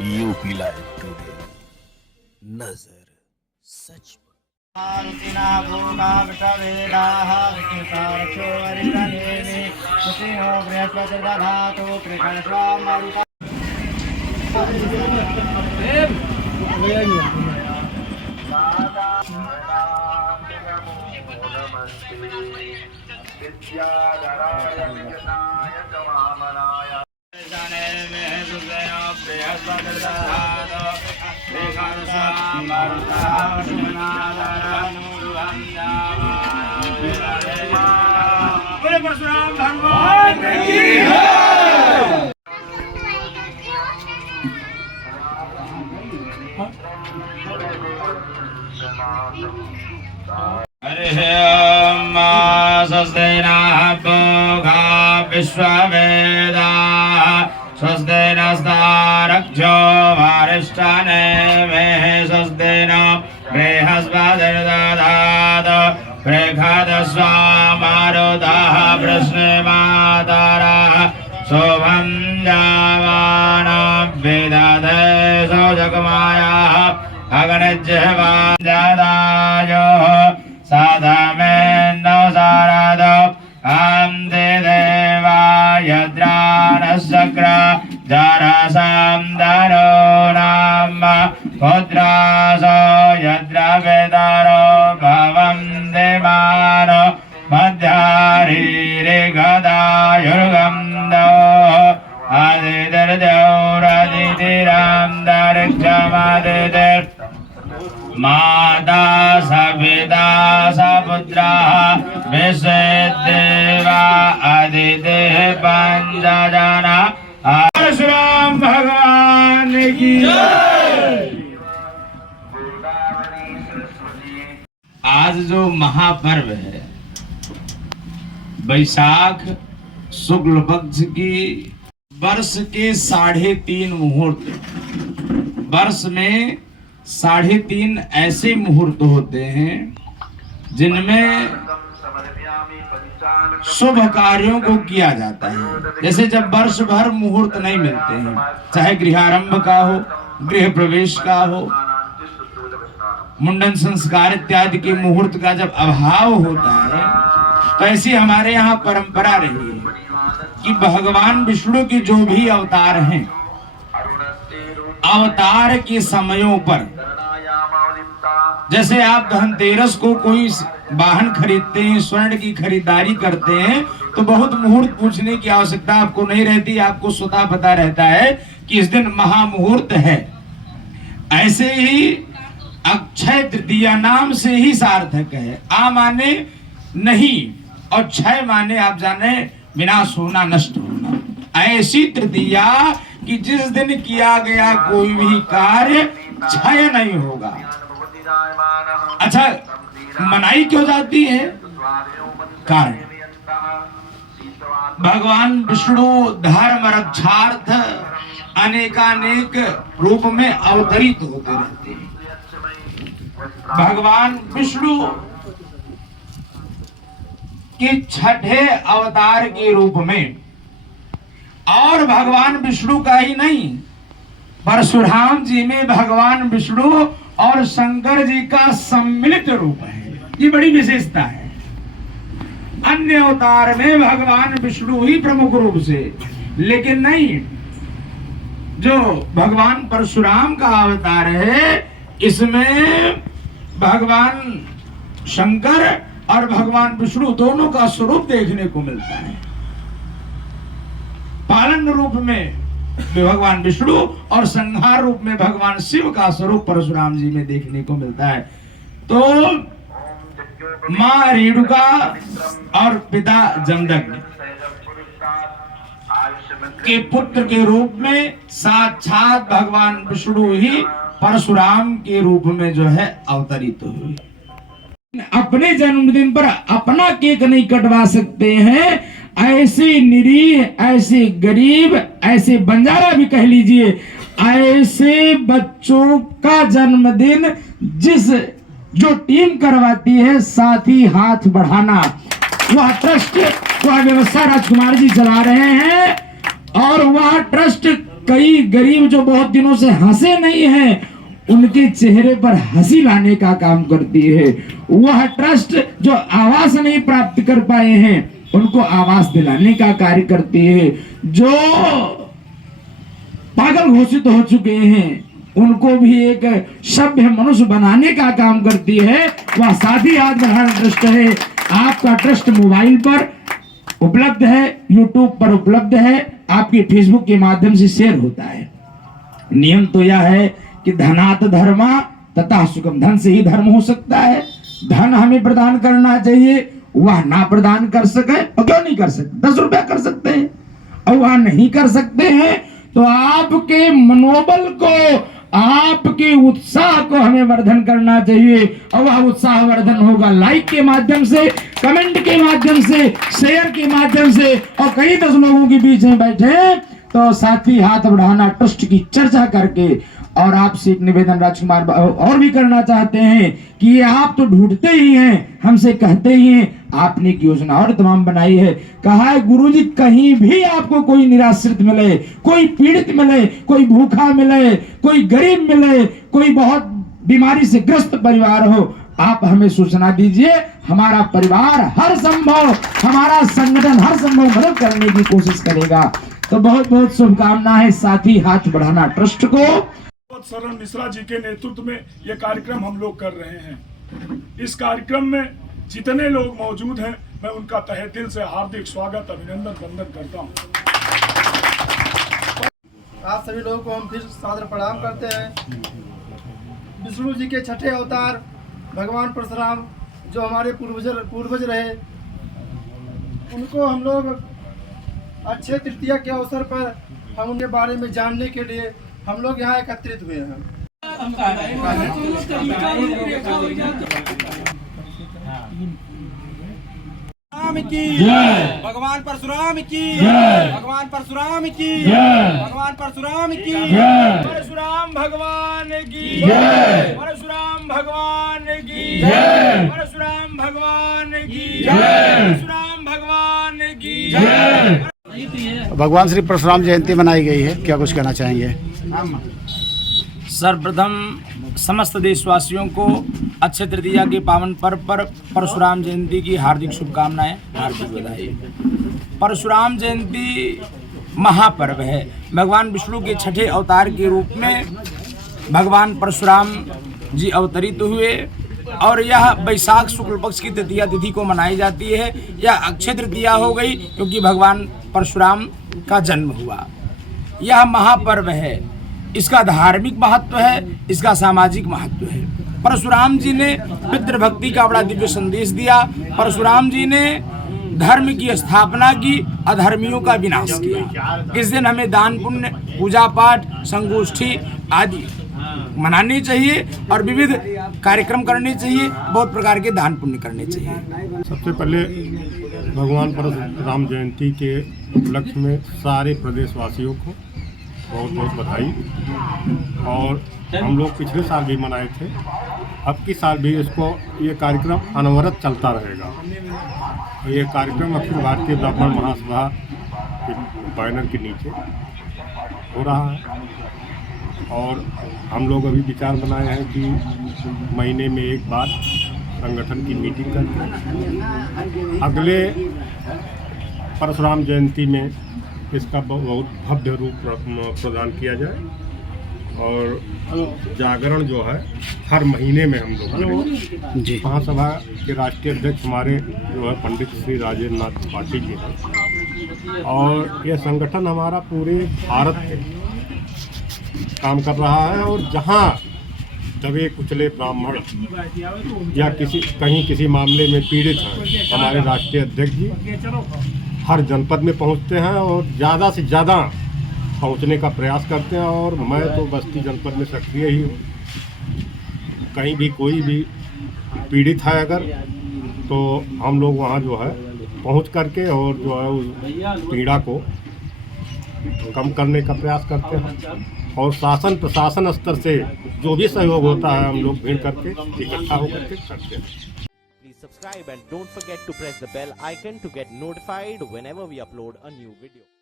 UP live today, नजर सच पर। परशुराम भगवान की विश्ववेदा स्वस्ति नस्तारक्षो वारिष्ठाने मे स्वस्ति न बृहस्पतिर्दधातु बृहदस्वामारुतः वृष्णिमातरः शुभं जावानं विदधे सौजगमायाः अग्निज्जिह्वां जदायुः सदमेन्दौ शारदो यद्रानशक्र जरसां दरो नाम पुत्रासो यद्रवेदारो भवं देवानो मध्यारीरे गदायुर्गन्धो आदितिर्देवरदितिरां दरिक्षमादितिर् माता सविता सपुत्रः विश्वेदेवा अदितिः पंचजना। परशुराम भगवान की आज जो महापर्व है वैशाख शुक्ल पक्ष की वर्ष के 3.5 मुहूर्त, वर्ष में 3.5 ऐसे मुहूर्त होते हैं जिनमें शुभ कार्यों को किया जाता है। जैसे जब वर्ष भर मुहूर्त नहीं मिलते हैं, चाहे गृहारंभ का हो, गृह प्रवेश का हो, मुंडन संस्कार इत्यादि के मुहूर्त का जब अभाव होता है, तो ऐसी हमारे यहाँ परंपरा रही है कि भगवान विष्णु के जो भी अवतार हैं, अवतार के समयों पर, जैसे आप धनतेरस को कोई वाहन खरीदते हैं, स्वर्ण की खरीदारी करते हैं, तो बहुत मुहूर्त पूछने की आवश्यकता आपको नहीं रहती, आपको स्वतः पता रहता है कि इस दिन महामुहूर्त है। ऐसे ही अक्षय तृतीया नाम से ही सार्थक है। आ माने नहीं और क्षय माने आप जाने विनाश होना, नष्ट होना। ऐसी तृतीया कि जिस दिन किया गया कोई भी कार्य क्षय नहीं होगा। अच्छा, मनाई क्यों जाती है? कारण भगवान विष्णु धर्म रक्षार्थ अनेकानेक रूप में अवतरित होते रहते हैं। भगवान विष्णु के 6ठे अवतार के रूप में, और भगवान विष्णु का ही नहीं, परशुराम जी में भगवान विष्णु और शंकर जी का सम्मिलित रूप है। ये बड़ी विशेषता है। अन्य अवतार में भगवान विष्णु ही प्रमुख रूप से, लेकिन नहीं, जो भगवान परशुराम का अवतार है, इसमें भगवान शंकर और भगवान विष्णु दोनों का स्वरूप देखने को मिलता है। पालन रूप में भगवान विष्णु और संहार रूप में भगवान शिव का स्वरूप परशुराम जी में देखने को मिलता है। तो मां रेणुका और पिता जमदग्नि के पुत्र के रूप में साक्षात भगवान विष्णु ही परशुराम के रूप में जो है अवतरित हुए। अपने जन्मदिन पर अपना केक नहीं कटवा सकते हैं, ऐसे निरीह, ऐसे गरीब, ऐसे बंजारा भी कह लीजिए, ऐसे बच्चों का जन्मदिन जो टीम करवाती है, साथ ही हाथ बढ़ाना, वह ट्रस्ट, वह व्यवस्था राजकुमार जी चला रहे हैं, और वह ट्रस्ट कई गरीब जो बहुत दिनों से हंसे नहीं हैं, उनके चेहरे पर हंसी लाने का काम करती है। वह ट्रस्ट जो आवास नहीं प्राप्त कर पाए हैं, उनको आवास दिलाने का कार्य करती है। जो पागल घोषित हो चुके हैं, उनको भी एक सभ्य मनुष्य बनाने का काम करती है। वह साथी हाथ बढ़ाना ट्रस्ट है। आपका ट्रस्ट मोबाइल पर उपलब्ध है, यूट्यूब पर उपलब्ध है, आपके फेसबुक के माध्यम से शेयर होता है। नियम तो यह है कि धनात् धर्मा तथा सुगम, धन से ही धर्म हो सकता है। धन हमें प्रदान करना चाहिए, वह ना प्रदान कर सके और क्यों नहीं कर सकते, 10 रुपया कर सकते हैं और वह नहीं कर सकते हैं, तो आपके मनोबल को, आपके उत्साह को हमें वर्धन करना चाहिए। और वह उत्साह वर्धन होगा लाइक के माध्यम से, कमेंट के माध्यम से, शेयर के माध्यम से, और कई 10 लोगों के बीच में बैठे तो साथी हाथ बढ़ाना ट्रस्ट की चर्चा करके। और आपसे एक निवेदन राजकुमार और भी करना चाहते हैं कि ये आप तो ढूंढते ही हैं, हमसे कहते ही हैं, आपने एक योजना और तमाम बनाई है। कहा है गुरुजी, कहीं भी आपको कोई निराश्रित मिले, कोई पीड़ित मिले, कोई भूखा मिले, कोई गरीब मिले, कोई बहुत बीमारी से ग्रस्त परिवार हो, आप हमें सूचना दीजिए। हमारा परिवार हर संभव, हमारा संगठन हर संभव मदद करने की कोशिश करेगा। तो बहुत बहुत शुभकामनाएं साथी हाथ बढ़ाना ट्रस्ट को। शरण मिश्रा जी के नेतृत्व में ये कार्यक्रम हम लोग कर रहे हैं। इस कार्यक्रम में जितने लोग मौजूद हैं, मैं उनका तहे दिल से हार्दिक स्वागत, अभिनंदन, वंदन करता हूं। आप सभी लोगों को हम फिर सादर प्रणाम करते हैं। विष्णु जी के छठे अवतार भगवान परशुराम जो हमारे पूर्वज रहे, उनको हम लोग अक्षय तृतीया के अवसर पर हम उनके बारे में जानने के लिए हम लोग यहाँ एकत्रित हुए हैं। भगवान परशुराम की, भगवान परशुराम की, भगवान परशुराम की, परशुराम भगवान की, परशुराम भगवान की, परशुराम भगवान की, परशुराम भगवान की। भगवान श्री परशुराम जयंती मनाई गई है, क्या कुछ कहना चाहेंगे? सर्वप्रथम समस्त देशवासियों को अक्षय तृतीया के पावन पर्व पर परशुराम जयंती की हार्दिक शुभकामनाएं, हार्दिक बधाई। परशुराम जयंती महापर्व है। भगवान विष्णु के छठे अवतार के रूप में भगवान परशुराम जी अवतरित हुए और यह वैशाख शुक्ल पक्ष की तृतीया तिथि को मनाई जाती है। यह अक्षय तृतीया हो गई क्योंकि भगवान परशुराम का जन्म हुआ। यह महापर्व है, इसका धार्मिक महत्व है, इसका सामाजिक महत्व है। परशुराम जी ने पितृभक्ति का बड़ा दिव्य संदेश दिया। परशुराम जी ने धर्म की स्थापना की, अधर्मियों का विनाश किया। इस दिन हमें दान पुण्य, पूजा पाठ, संगोष्ठी आदि मनानी चाहिए और विविध कार्यक्रम करने चाहिए, बहुत प्रकार के दान पुण्य करने चाहिए। सबसे पहले भगवान परशुराम जयंती के उपलक्ष्य में सारे प्रदेशवासियों को बहुत बहुत बधाई। और हम लोग पिछले साल भी मनाए थे, अब की साल भी ये कार्यक्रम अनवरत चलता रहेगा। ये कार्यक्रम अखिल भारतीय ब्राह्मण महासभा के बैनर के नीचे हो रहा है और हम लोग अभी विचार बनाए हैं कि महीने में एक बार संगठन की मीटिंग करके अगले परशुराम जयंती में इसका बहुत भव्य रूप प्रदान किया जाए। और जागरण जो है हर महीने में हम लोग करेंगे। महासभा के राष्ट्रीय अध्यक्ष हमारे जो है पंडित श्री राजेंद्र नाथ पाटिल जी हैं और यह संगठन हमारा पूरे भारत में काम कर रहा है। और जहाँ दबे कुचले ब्राह्मण या कहीं किसी मामले में पीड़ित हैं, हमारे राष्ट्रीय अध्यक्ष जी हर जनपद में पहुंचते हैं और ज़्यादा से ज़्यादा पहुंचने का प्रयास करते हैं। और मैं तो बस्ती जनपद में सक्रिय ही हूँ। कहीं भी कोई भी पीड़ित है अगर, तो हम लोग वहाँ जो है पहुँच करके और जो है उस पीड़ा को कम करने का प्रयास करते हैं। और शासन प्रशासन स्तर से जो भी सहयोग होता है हम लोग भीड़ करके इकट्ठा होकर के करते हैं। Please subscribe and don't forget to press the bell icon to get notified whenever we upload a new video.